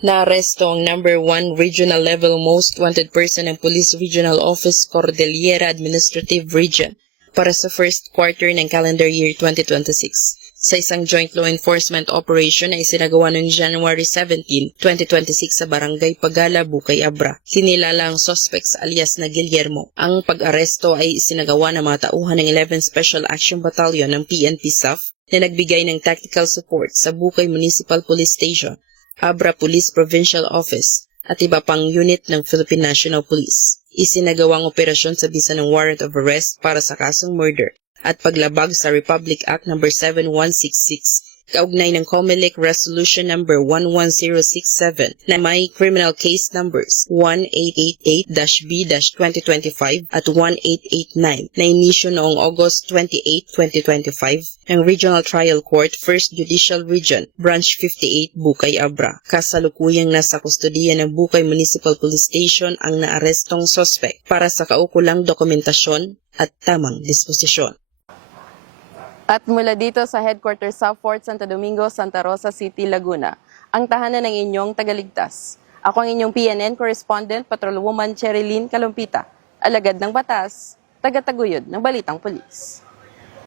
Naaresto ang number 1 regional level most wanted person ng Police Regional Office Cordillera Administrative Region para sa first quarter ng calendar year 2026. Sa isang joint law enforcement operation na isinagawa noong January 17, 2026 sa Barangay Pagala, Bukay, Abra. Kinilala ang suspects alias na Guillermo. Ang pag-aresto ay isinagawa ng mga tauhan ng 11 Special Action Battalion ng PNP SAF na nagbigay ng tactical support sa Bukay Municipal Police Station, Abra Police Provincial Office at iba pang unit ng Philippine National Police. Isinagawang operasyon sa bisa ng warrant of arrest para sa kasong murder at paglabag sa Republic Act No. 7166 kaugnay ng COMELEC Resolution No. 11067 na may criminal case numbers 1888-B-2025 at 1889 na inisyo noong August 28, 2025 ng Regional Trial Court, 1st Judicial Region, Branch 58, Bukay, Abra. Kasalukuyang nasa kustodiya ng Bukay Municipal Police Station ang naarestong suspect para sa kaukulang dokumentasyon at tamang disposisyon. At mula dito sa headquarters sa Fort Santo Domingo, Santa Rosa City, Laguna, ang tahanan ng inyong tagaligtas. Ako ang inyong PNN correspondent, Patrolwoman Cherilyn Kalumpita, alagad ng batas, tagataguyod ng Balitang Pulis.